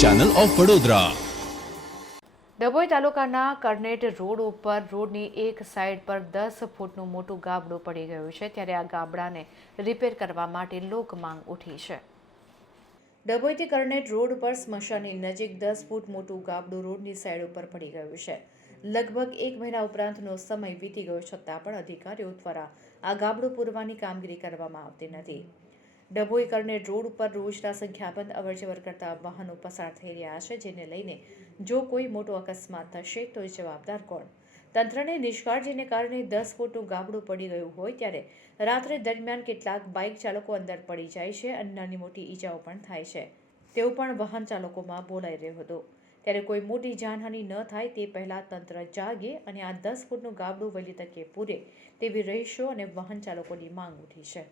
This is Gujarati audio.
Channel of Vadodara. ડભોઈ તાલુકાના કરનેટ રોડ ઉપર રોડની એક સાઈડ પર 10 ફૂટનું મોટું ગાબડું પડી ગયું છે, ત્યારે આ ગાબડાને રિપેર કરવા માટે લોક માંગ ઉઠી છે। ડભોઈથી કરનેટ રોડ પર સ્મશાનની નજીક 10 ફૂટ મોટું ગાબડું રોડની સાઈડ ઉપર પડી ગયું છે। લગભગ 1 મહિના ઉપરાંતનો સમય વીતી ગયો છતાં પણ અધિકારીઓ દ્વારા આ ગાબડું પૂરવાની કામગીરી કરવામાં આવતી નથી। ડભોઈ કરનેટ રોડ ઉપર રોજના સંખ્યાબંધ અવરજવર કરતા વાહનો પસાર થઈ રહ્યા છે, જેને લઈને જો કોઈ મોટો અકસ્માત થશે તો જવાબદાર કોણ? તંત્રને નિષ્કાળજીને કારણે 10 ફૂટનું ગાબડું પડી ગયું હોય ત્યારે રાત્રે દરમિયાન કેટલાક બાઇક ચાલકો અંદર પડી જાય છે અને નાની મોટી ઈજાઓ પણ થાય છે તેવું પણ વાહન ચાલકોમાં બોલાઈ રહ્યું હતું। ત્યારે કોઈ મોટી જાનહાનિ ન થાય તે પહેલાં તંત્ર જાગે અને આ 10 ફૂટનું ગાબડું વહેલી તકે પૂરે તેવી રહીશો અને વાહન ચાલકોની માંગ ઉઠી છે।